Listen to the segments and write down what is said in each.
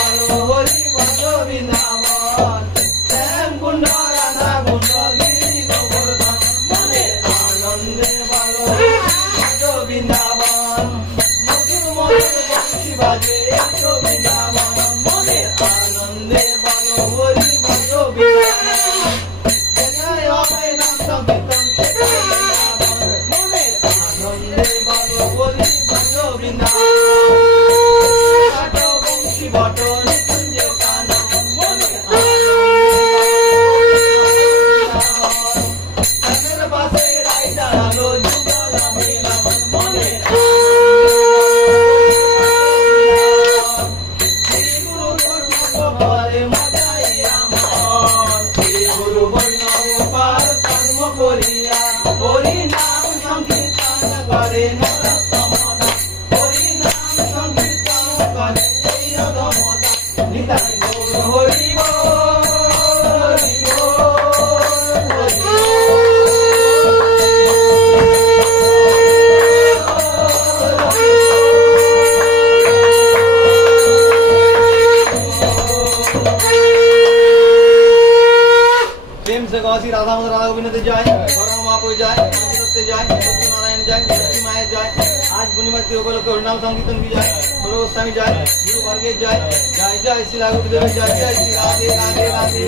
বলো হরি বলো বৃন্দাবন শ্যাম কুণ্ড রাধা কুণ্ড গিরি গোবর্ধন মনে আনন্দে বলো বলো বৃন্দাবন মধুর মধুর বংশী বাজে এসো বৃন্দাবন মনে আনন্দে বলো হরি বলো বৃন্দাবন জয় হয় নাম সংকীর্তন মনে আনন্দে বলো হরি বলো বৃন্দাবন বংশী বটন কুঞ্জ কানন মনে আনন্দের পাশে রাই দাঁড়ালো যুগল মিলন মনে গুরু ধর্ম মজাই আমার গুরু বৈষ্ণব পার কর্ম করিয়া হরি নাম সংকীর্তন করে নরোত্তম হরি নাম সংকীর্তন করে এই অধমতা নিতাই গৌর হরি বল হরি বল হরি प्रेम से गौसी राधा मधुर राधा गोविंद जाए गौरव माँ को जाए सत्य जाए सत्यनारायण जाए लक्ष्मी माया जाए आज पुण्यमती उपलक्ष हरिनाम संकीर्तन की जाए गुरु गोस्वामी जाए गुरु वर्गे जाए जय जय श्री गुरुदेव जय जय श्री राधे राधे राधे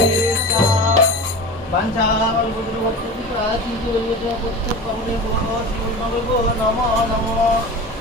नमो नमो